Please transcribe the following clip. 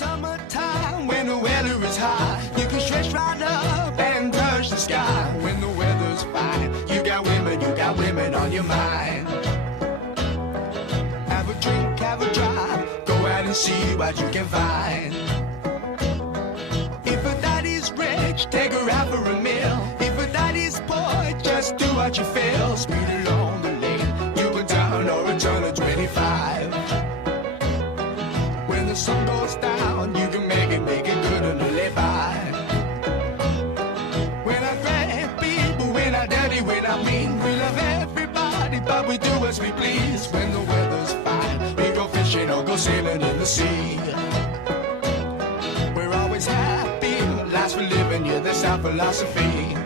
summertime when the weather is high, you can stretch right up and touch the sky. When the weather's fine, you got women on your mind. Have a drink, have a drive, go out and see what you can find. If a daddy's rich, take her out for a meal. If a daddy's poor, just do what you feel. Speed along the lane, you go down or a turn of 25. When the sun goes down, you can make it good and live by. When I grab people, when I dirty, when I mean, we love everybody, but we do as we please. When the weather's fine, we go fishing or go sailing in the sea. We're always happy, life's for living, yeah, that's our philosophy.